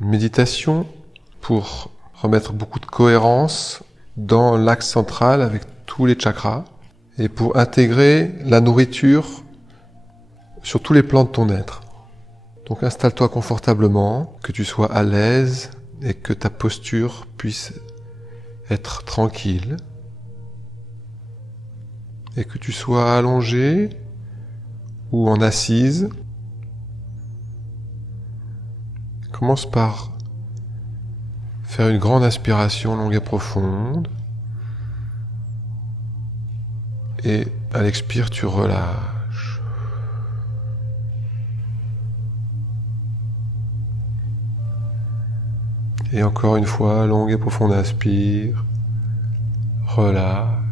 Une méditation pour remettre beaucoup de cohérence dans l'axe central avec tous les chakras et pour intégrer la nourriture sur tous les plans de ton être. Donc installe-toi confortablement, que tu sois à l'aise et que ta posture puisse être tranquille et que tu sois allongé ou en assise. Commence par faire une grande inspiration longue et profonde et à l'expire tu relâches. Et encore une fois, longue et profonde inspire, relâche.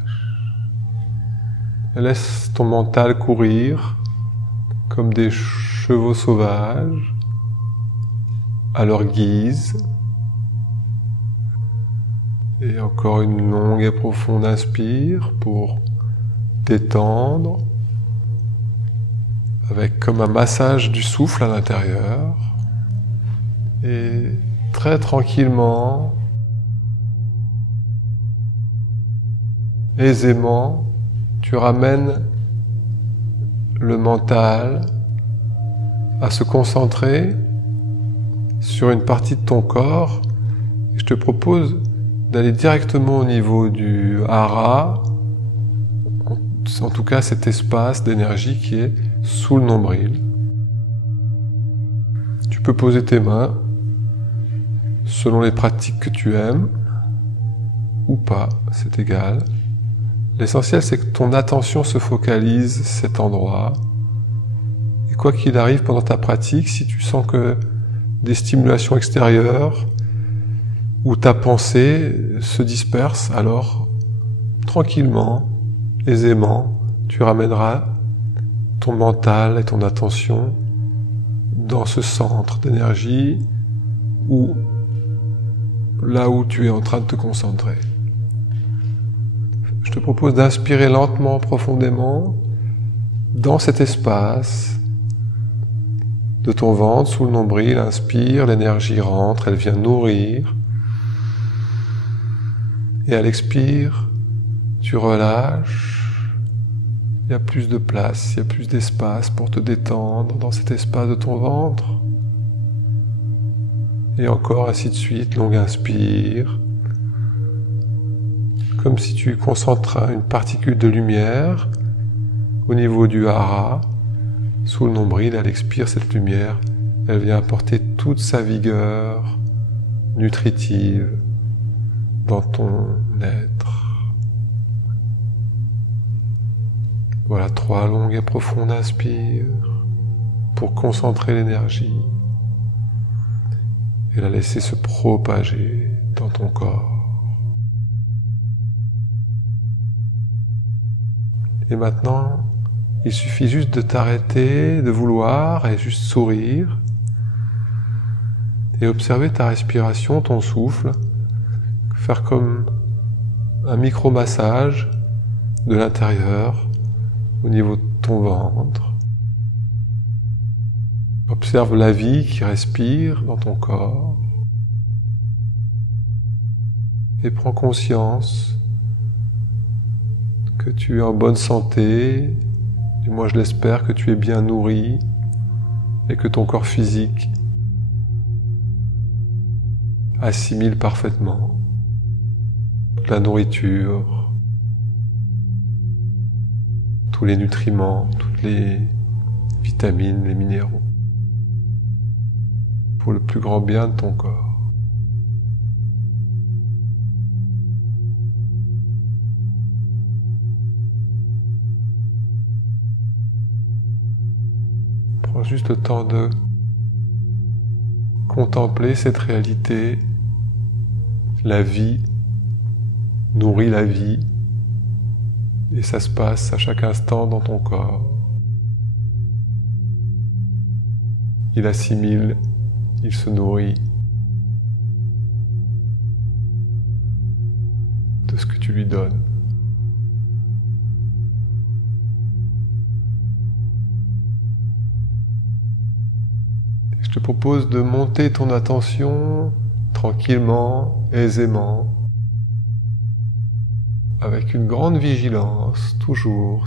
Et laisse ton mental courir comme des chevaux sauvages à leur guise. Et encore une longue et profonde inspire pour détendre, avec comme un massage du souffle à l'intérieur. Et très tranquillement, aisément, tu ramènes le mental à se concentrer sur une partie de ton corps. Et je te propose d'aller directement au niveau du hara, en tout cas cet espace d'énergie qui est sous le nombril. Tu peux poser tes mains selon les pratiques que tu aimes ou pas, c'est égal. L'essentiel, c'est que ton attention se focalise à cet endroit. Et quoi qu'il arrive pendant ta pratique, si tu sens que des stimulations extérieures ou ta pensée se disperse, alors tranquillement, aisément, tu ramèneras ton mental et ton attention dans ce centre d'énergie ou là où tu es en train de te concentrer. Je te propose d'inspirer lentement, profondément dans cet espace de ton ventre, sous le nombril. Inspire, l'énergie rentre, elle vient nourrir. Et à l'expire, tu relâches. Il y a plus de place, il y a plus d'espace pour te détendre dans cet espace de ton ventre. Et encore ainsi de suite, longue inspire. Comme si tu concentrais une particule de lumière au niveau du hara, sous le nombril. À l'expire, cette lumière, elle vient apporter toute sa vigueur nutritive dans ton être. Voilà, 3 longues et profondes inspires pour concentrer l'énergie et la laisser se propager dans ton corps. Et maintenant, il suffit juste de t'arrêter, de vouloir et juste sourire et observer ta respiration, ton souffle, faire comme un micro-massage de l'intérieur au niveau de ton ventre. Observe la vie qui respire dans ton corps et prends conscience que tu es en bonne santé, du moins je l'espère, que tu es bien nourri et que ton corps physique assimile parfaitement toute la nourriture, tous les nutriments, toutes les vitamines, les minéraux, pour le plus grand bien de ton corps. Prends juste le temps de contempler cette réalité. La vie nourrit la vie et ça se passe à chaque instant dans ton corps. Il assimile, il se nourrit de ce que tu lui donnes. Je te propose de monter ton attention tranquillement, aisément, avec une grande vigilance, toujours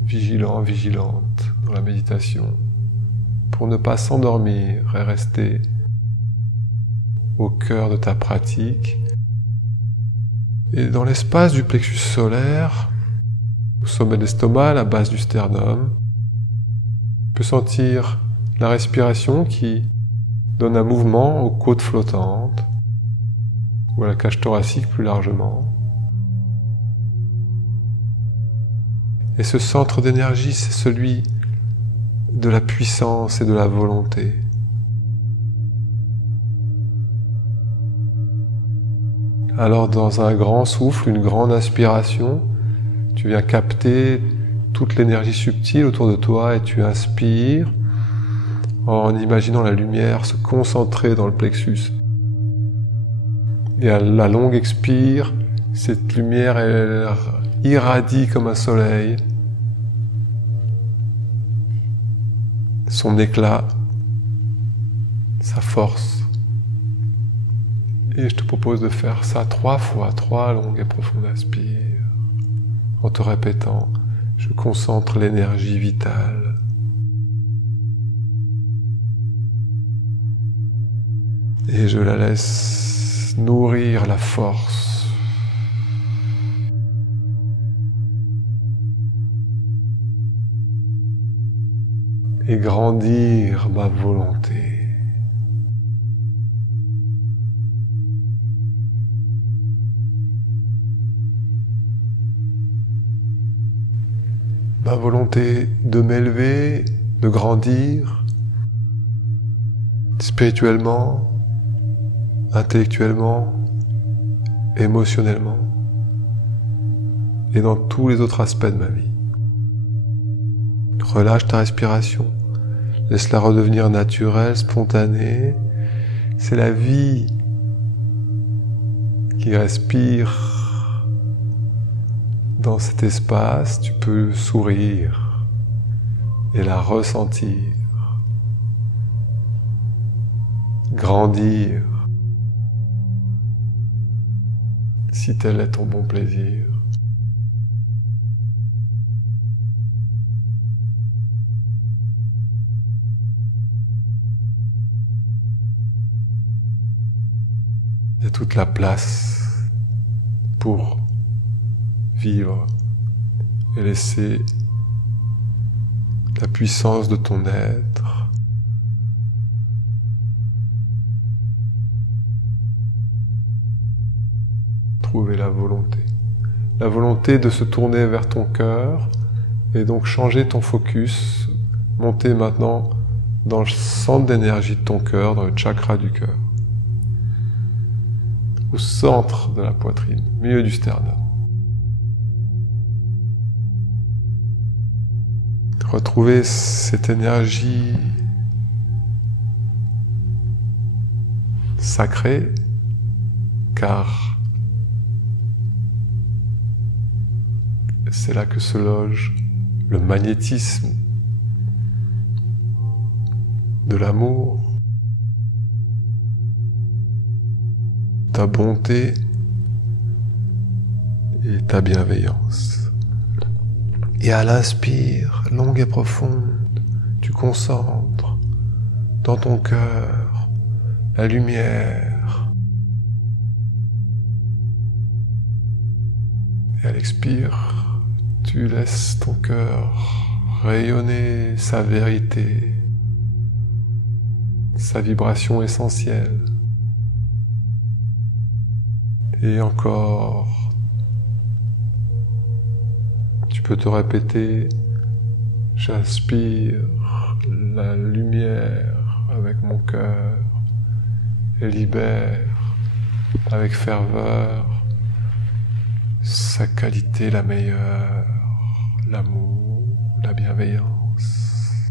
vigilant, vigilante dans la méditation, pour ne pas s'endormir et rester au cœur de ta pratique. Et dans l'espace du plexus solaire, au sommet de l'estomac, à la base du sternum, tu peux sentir la respiration qui donne un mouvement aux côtes flottantes ou à la cage thoracique plus largement. Et ce centre d'énergie, c'est celui de la puissance et de la volonté. Alors dans un grand souffle, une grande inspiration, tu viens capter toute l'énergie subtile autour de toi et tu inspires en imaginant la lumière se concentrer dans le plexus. Et à la longue expire, cette lumière elle irradie comme un soleil son éclat, sa force. Et je te propose de faire ça 3 fois, 3 longues et profondes inspires, en te répétant, je concentre l'énergie vitale. Et je la laisse nourrir la force. Et grandir ma volonté. Ma volonté de m'élever, de grandir, spirituellement, intellectuellement, émotionnellement, et dans tous les autres aspects de ma vie. Relâche ta respiration, laisse-la redevenir naturelle, spontanée. C'est la vie qui respire dans cet espace. Tu peux sourire et la ressentir, grandir, si tel est ton bon plaisir. Il y a toute la place pour vivre et laisser la puissance de ton être trouver la volonté de se tourner vers ton cœur et donc changer ton focus, monter maintenant dans le centre d'énergie de ton cœur, dans le chakra du cœur, au centre de la poitrine, au milieu du sternum. Retrouver cette énergie sacrée, car c'est là que se loge le magnétisme de l'amour, ta bonté et ta bienveillance. Et à l'inspire, longue et profonde, tu concentres dans ton cœur la lumière. Et à l'expire, tu laisses ton cœur rayonner sa vérité, sa vibration essentielle. Et encore, tu peux te répéter, j'inspire la lumière avec mon cœur et libère avec ferveur sa qualité la meilleure, l'amour, la bienveillance.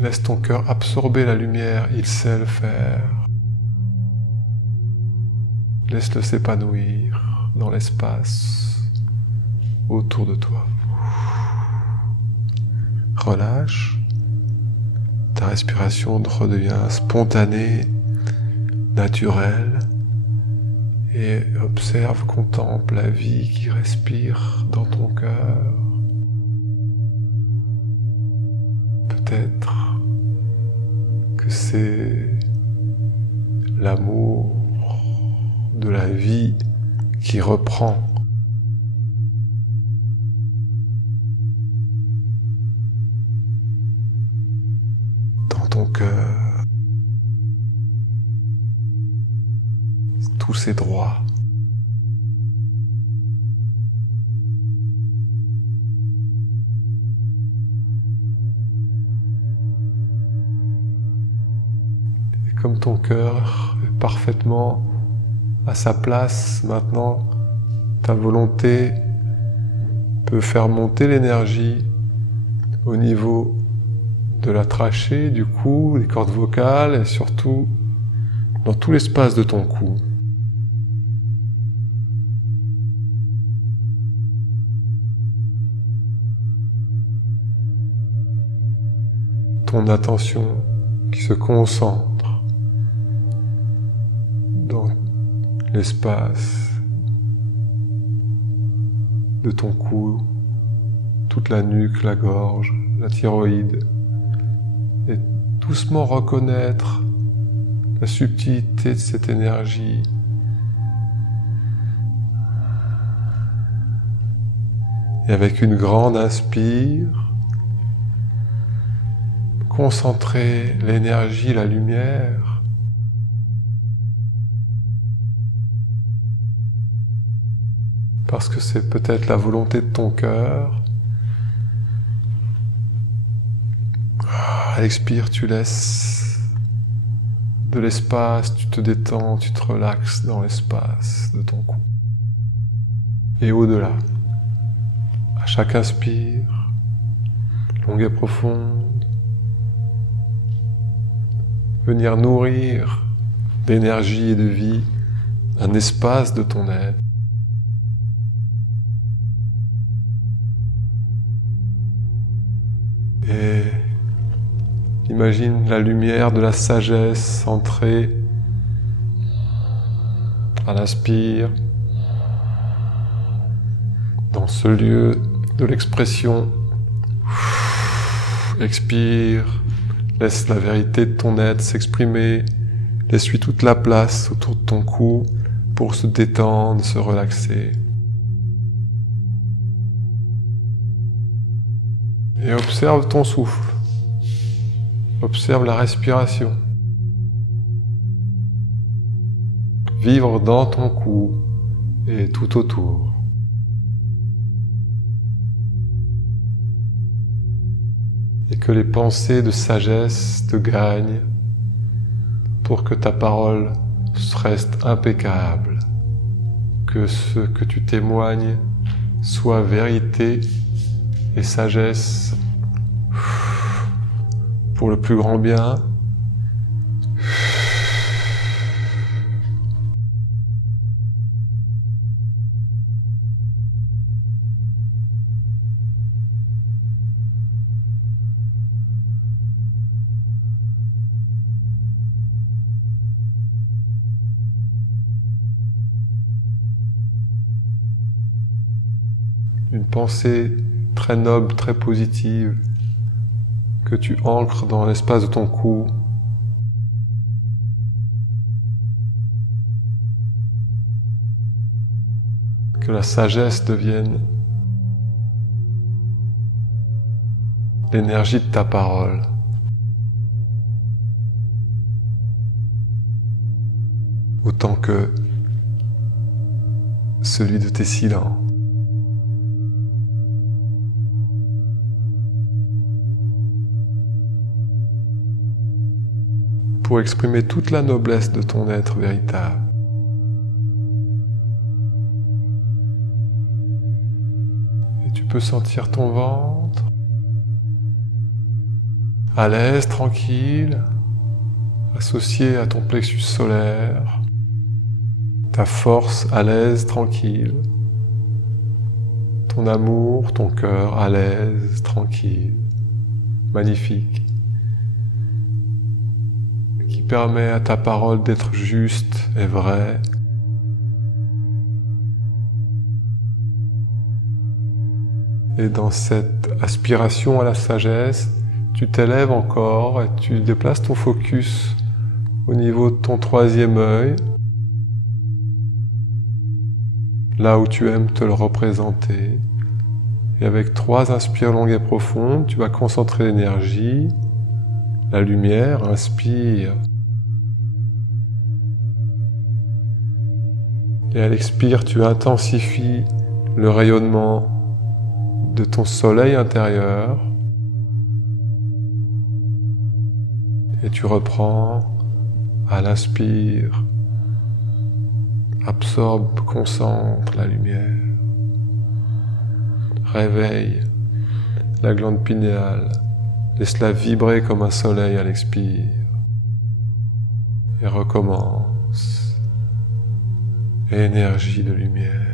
Laisse ton cœur absorber la lumière, il sait le faire. Laisse-le s'épanouir dans l'espace autour de toi. Relâche. Ta respiration redevient spontanée, naturelle. Et observe, contemple la vie qui respire dans ton cœur. Peut-être que c'est l'amour de la vie qui reprend. Dans ton cœur, tous ses droits. Et comme ton cœur est parfaitement à sa place maintenant, ta volonté peut faire monter l'énergie au niveau de la trachée, du cou, des cordes vocales et surtout dans tout l'espace de ton cou. Ton attention qui se concentre dans l'espace de ton cou, toute la nuque, la gorge, la thyroïde, et doucement reconnaître la subtilité de cette énergie. Et avec une grande inspire, concentrer l'énergie, la lumière parce que c'est peut-être la volonté de ton cœur. À l'expire, tu laisses de l'espace, tu te détends, tu te relaxes dans l'espace de ton cou. Et au-delà, à chaque inspire, longue et profonde, venir nourrir d'énergie et de vie un espace de ton être. Et imagine la lumière de la sagesse entrer à l'inspire dans ce lieu de l'expression. Expire, laisse la vérité de ton être s'exprimer, laisse-lui toute la place autour de ton cou pour se détendre, se relaxer. Et observe ton souffle. Observe la respiration. Vivre dans ton cou et tout autour. Et que les pensées de sagesse te gagnent pour que ta parole reste impeccable. Que ce que tu témoignes soit vérité et sagesse pour le plus grand bien. Une pensée très noble, très positive, que tu ancres dans l'espace de ton cou. Que la sagesse devienne l'énergie de ta parole. Autant que celui de tes silences. Pour exprimer toute la noblesse de ton être véritable. Et tu peux sentir ton ventre à l'aise, tranquille, associé à ton plexus solaire, ta force à l'aise, tranquille. Ton amour, ton cœur à l'aise, tranquille. Magnifique. Qui permet à ta parole d'être juste et vraie. Et dans cette aspiration à la sagesse, tu t'élèves encore et tu déplaces ton focus au niveau de ton troisième œil, là où tu aimes te le représenter. Et avec 3 inspires longues et profondes, tu vas concentrer l'énergie, la lumière, inspire. Et à l'expire, tu intensifies le rayonnement de ton soleil intérieur. Et tu reprends à l'inspire. Absorbe, concentre la lumière. Réveille la glande pinéale. Laisse-la vibrer comme un soleil à l'expire. Et recommence. Énergie de lumière.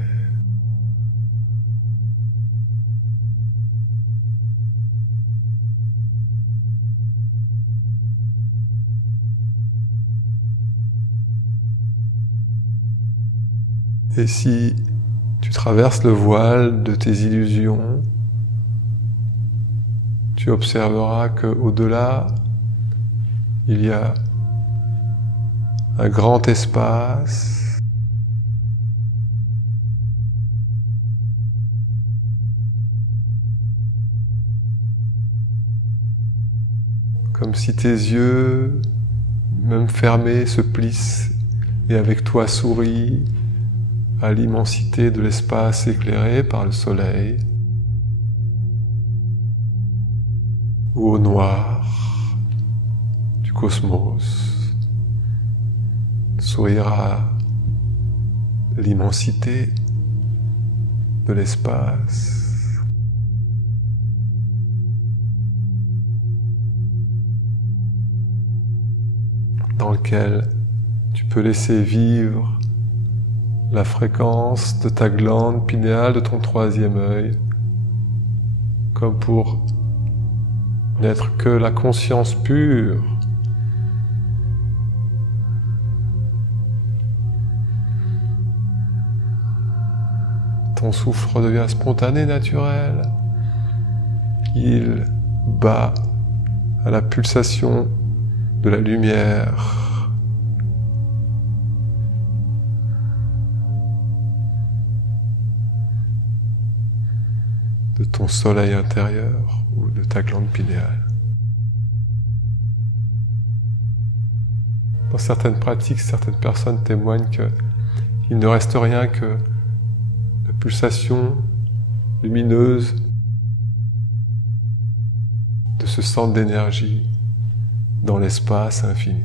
Et si tu traverses le voile de tes illusions, tu observeras qu'au-delà, il y a un grand espace comme si tes yeux, même fermés, se plissent et avec toi sourient à l'immensité de l'espace éclairé par le soleil, ou au noir du cosmos, sourira l'immensité de l'espace. Dans lequel tu peux laisser vivre la fréquence de ta glande pinéale, de ton troisième œil, comme pour n'être que la conscience pure. Ton souffle redevient spontané, naturel. Il bat à la pulsation de la lumière. De ton soleil intérieur ou de ta glande pinéale. Dans certaines pratiques, certaines personnes témoignent qu'il ne reste rien que la pulsation lumineuse de ce centre d'énergie dans l'espace infini.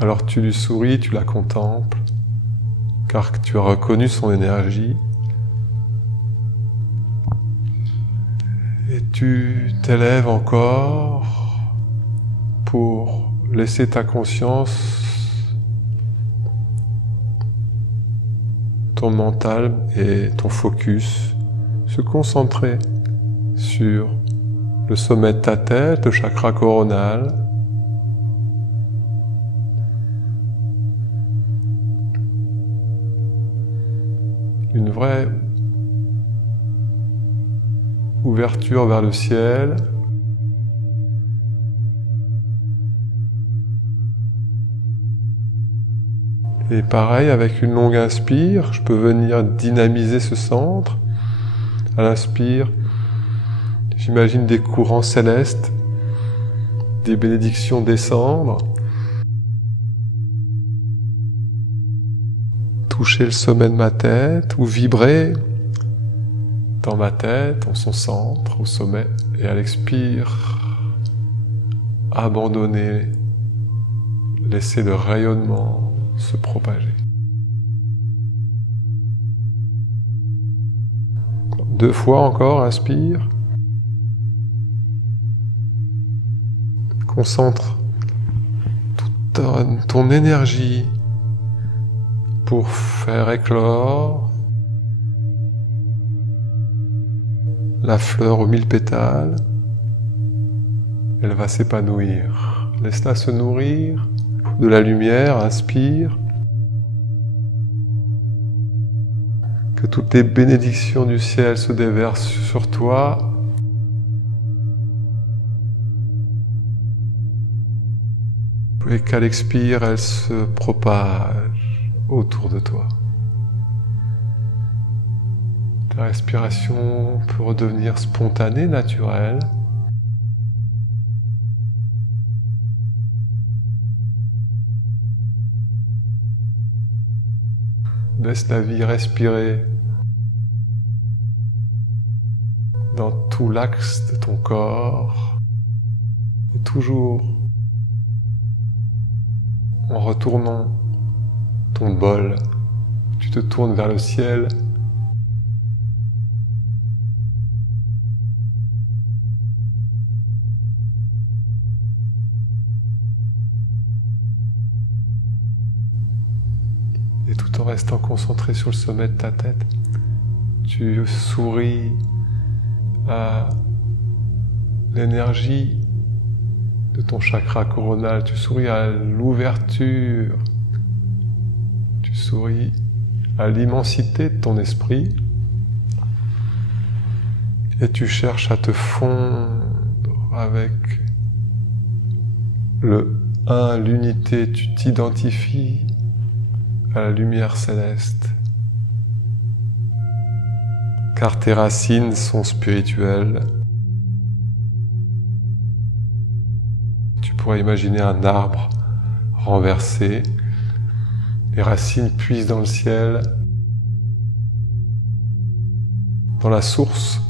Alors tu lui souris, tu la contemples, car tu as reconnu son énergie et tu t'élèves encore pour laisser ta conscience, ton mental et ton focus se concentrer sur le sommet de ta tête, le chakra coronal, une vraie ouverture vers le ciel. Et pareil, avec une longue inspire, je peux venir dynamiser ce centre. À l'inspire, j'imagine des courants célestes, des bénédictions descendre, toucher le sommet de ma tête ou vibrer dans ma tête, en son centre, au sommet. Et à l'expire, abandonner, laisser le rayonnement se propager. 2 fois encore, inspire. Concentre donne ton énergie pour faire éclore la fleur aux 1000 pétales. Elle va s'épanouir. Laisse-la se nourrir de la lumière, inspire. Que toutes les bénédictions du ciel se déversent sur toi. Et qu'à l'expire, elle se propage autour de toi. Ta respiration peut redevenir spontanée, naturelle. Laisse la vie respirer dans tout l'axe de ton corps et toujours en retournant ton bol, tu te tournes vers le ciel. Et tout en restant concentré sur le sommet de ta tête, tu souris à l'énergie de ton chakra coronal, tu souris à l'ouverture, tu souris à l'immensité de ton esprit et tu cherches à te fondre avec le 1, l'unité, tu t'identifies à la lumière céleste, car tes racines sont spirituelles. Tu pourrais imaginer un arbre renversé, les racines puisent dans le ciel, dans la source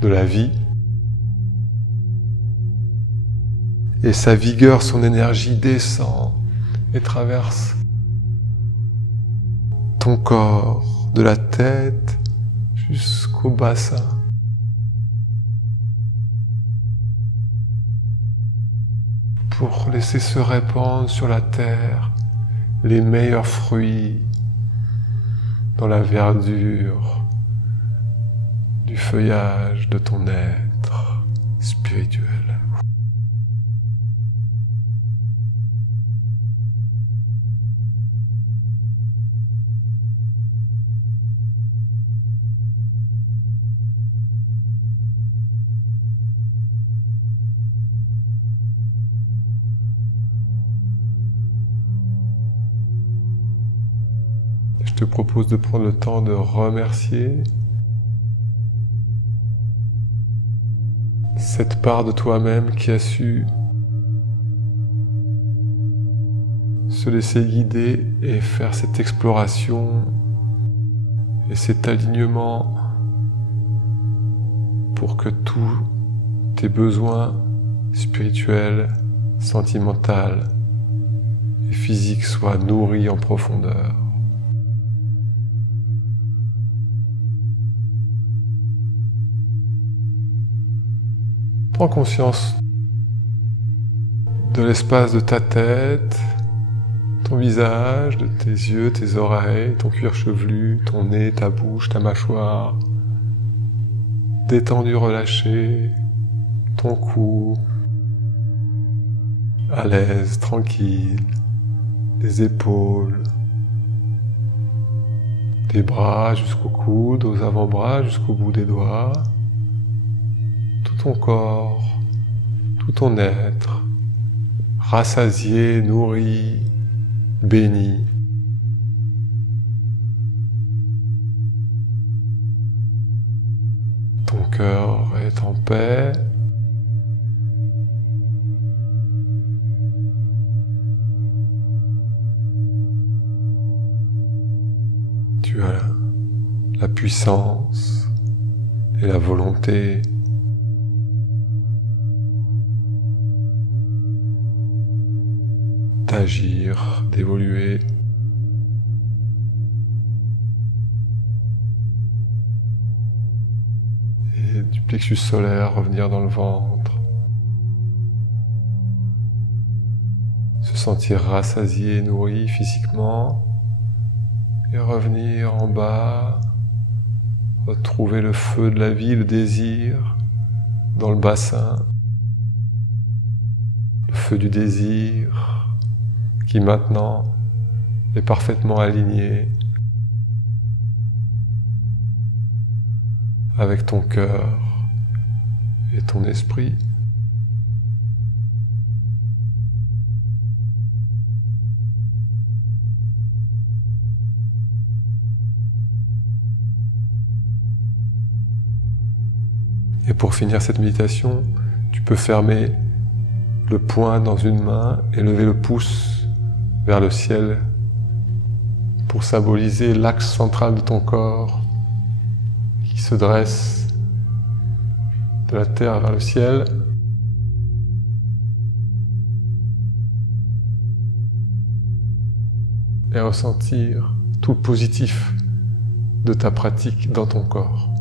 de la vie, et sa vigueur, son énergie descend et traverse ton corps, de la tête jusqu'au bassin. Pour laisser se répandre sur la terre les meilleurs fruits dans la verdure du feuillage de ton être spirituel. Je te propose de prendre le temps de remercier cette part de toi-même qui a su se laisser guider et faire cette exploration et cet alignement pour que tous tes besoins spirituels, sentimentaux et physiques soient nourris en profondeur. Prends conscience de l'espace de ta tête, ton visage, de tes yeux, tes oreilles, ton cuir chevelu, ton nez, ta bouche, ta mâchoire, détendu, relâché, ton cou, à l'aise, tranquille, les épaules, des bras jusqu'au coude, aux avant-bras, jusqu'au bout des doigts, tout ton corps, tout ton être, rassasié, nourri, béni. Ton cœur est en paix. Tu as la puissance et la volonté d'agir, d'évoluer. Et du plexus solaire revenir dans le ventre. Se sentir rassasié, nourri physiquement, et revenir en bas, retrouver le feu de la vie, le désir dans le bassin, le feu du désir qui maintenant est parfaitement aligné avec ton cœur et ton esprit. Et pour finir cette méditation, tu peux fermer le poing dans une main et lever le pouce vers le ciel pour symboliser l'axe central de ton corps qui se dresse de la terre vers le ciel. Et ressentir tout le positif de ta pratique dans ton corps.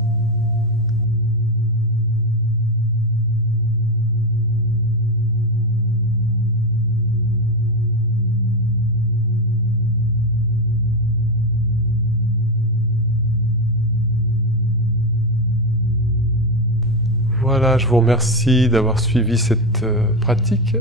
Voilà, je vous remercie d'avoir suivi cette pratique.